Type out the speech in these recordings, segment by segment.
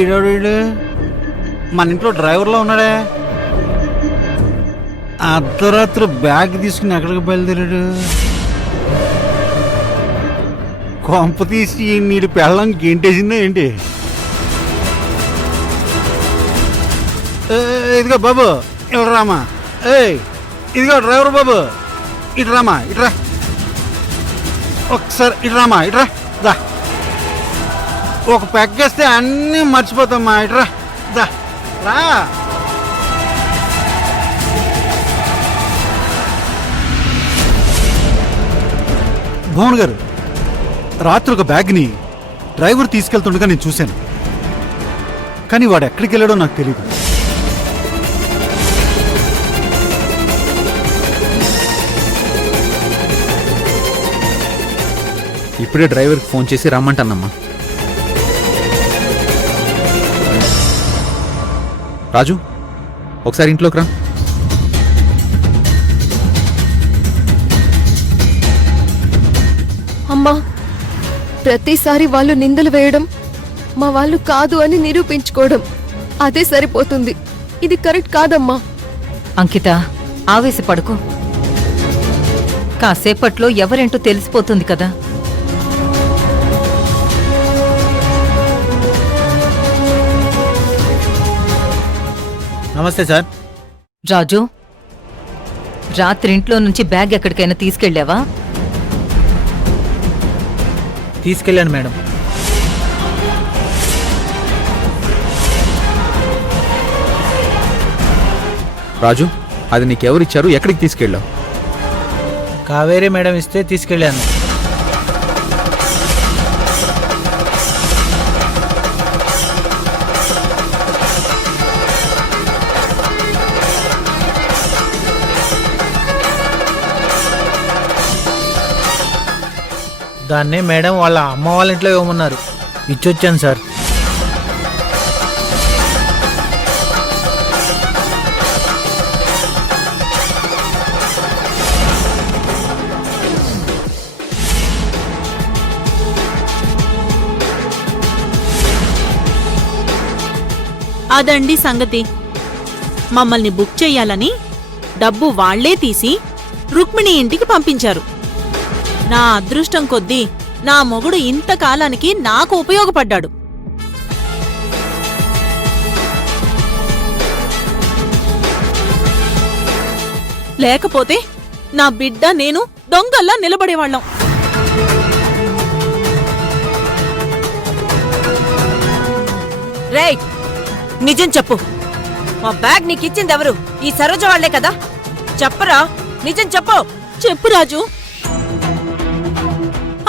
ఈడోడు మన ఇంట్లో డ్రైవర్లో ఉన్నాడే. అర్ధరాత్రి బ్యాగ్ తీసుకుని ఎక్కడికి బయలుదేరాడు? కొంప తీసి నీడు పెళ్ళం గెంటేసిందా ఏంటి? ఇదిగో బాబు ఇటు రామా. ఇదిగో డ్రైవర్ బాబు ఇటు రామా, ఇటురా ఒకసారి, ఇటు రామా, ఇటురా దా. ఒక పెగ్గేస్తే అన్నీ మర్చిపోతామ్మా, ఇటురా దా రా. భువన్ గారు, రాత్రి ఒక బ్యాగ్ని డ్రైవర్ తీసుకెళ్తుండగా నేను చూశాను. కానీ వాడు ఎక్కడికి వెళ్ళాడో నాకు తెలియదు. ఇప్పుడే డ్రైవర్కి ఫోన్ చేసి రమ్మంటానమ్మా. రాజు, ఒకసారి ఇంట్లోకి రా. అమ్మా, ప్రతిసారి వాళ్ళు నిందలు వేయడం, మా వాళ్ళు కాదు అని నిరూపించుకోవడం, అదే సరిపోతుంది. ఇది కరెక్ట్ కాదమ్మా. అంకిత, ఆవేశపడుకో. కాసేపట్లో ఎవరేంటో తెలిసిపోతుంది కదా. నమస్తే సార్. రాజు, రాత్రి ఇంట్లో నుంచి బ్యాగ్ ఎక్కడికైనా తీసుకెళ్ళావా? తీసుకెళ్ళాను మేడం. రాజు, అది నీకెవరిచ్చారు? ఎక్కడికి తీసుకెళ్ళావు? కావేరీ మేడం ఇస్తే తీసుకెళ్ళాను. దాన్ని మేడం వాళ్ళ అమ్మ వాళ్ళ ఇంట్లో ఇవ్వమన్నారు, ఇచ్చొచ్చాను సార్. అదండి సంగతి. మమ్మల్ని బుక్ చెయ్యాలని డబ్బు వాళ్లే తీసి రుక్మిణి ఇంటికి పంపించారు. నా అదృష్టం కొద్దీ నా మొగుడు ఇంతకాలానికి నాకు ఉపయోగపడ్డాడు. లేకపోతే నా బిడ్డ నేను దొంగల్లా నిలబడేవాళ్ళం. రేయ్, నిజం చెప్పు. మా బ్యాగ్ నీకిచ్చింది ఎవరు? ఈ సరోజ వాళ్లే కదా? చెప్పరా, నిజం చెప్పు. చెప్పు రాజు.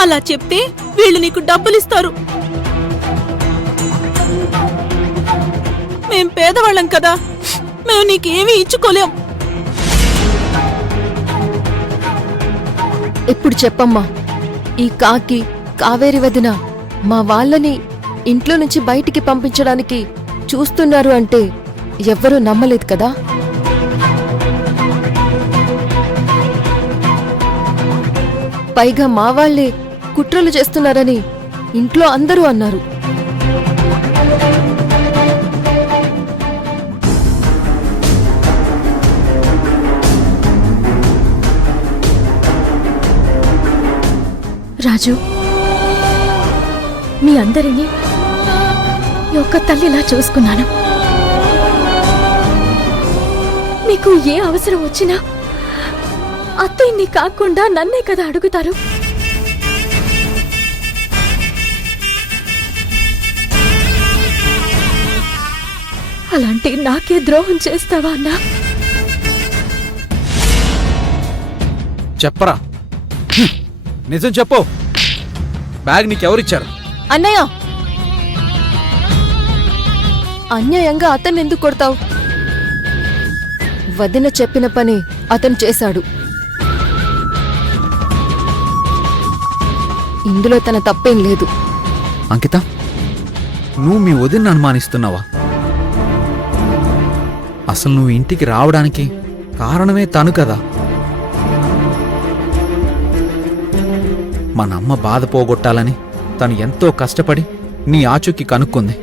అలా చెప్తే వీళ్ళు నీకు డబ్బులిస్తారు. మేం పేదవాళ్ళం కదా, మేము నీకేమీ ఇచ్చుకోలేం. ఇప్పుడు చెప్పమ్మా, ఈ కాకి కావేరి వదిన మా వాళ్ళని ఇంట్లో నుంచి బయటికి పంపించడానికి చూస్తున్నారు అంటే ఎవ్వరూ నమ్మలేదు కదా? పైగా మా వాళ్లే కుట్రలు చేస్తున్నారని ఇంట్లో అందరూ అన్నారు. రాజు, మీ అందరినీ ఒక్క తల్లిలా చూసుకున్నాను. మీకు ఏ అవసరం వచ్చినా అత్తయ్యని కాకుండా నన్నే కదా అడుగుతారు. అలాంటి నాకే ద్రోహం చేస్తావా అన్నా? చెప్పరా, నిజం చెప్పు. బ్యాగ్ నీకెవరిచ్చారు? అన్నయ్య, అన్యాయంగా అతన్ని ఎందుకు కొడతావు? వదిన చెప్పిన పని అతను చేశాడు. ఇందులో తన తప్పేం లేదు. అంకిత, నువ్వు మీ వదిన్ని అనుమానిస్తున్నావా? అసలు నువ్వు ఇంటికి రావడానికి కారణమే తను కదా. మన అమ్మ బాధ పోగొట్టాలని తను ఎంతో కష్టపడి నీ ఆచూకీ కనుక్కుంది.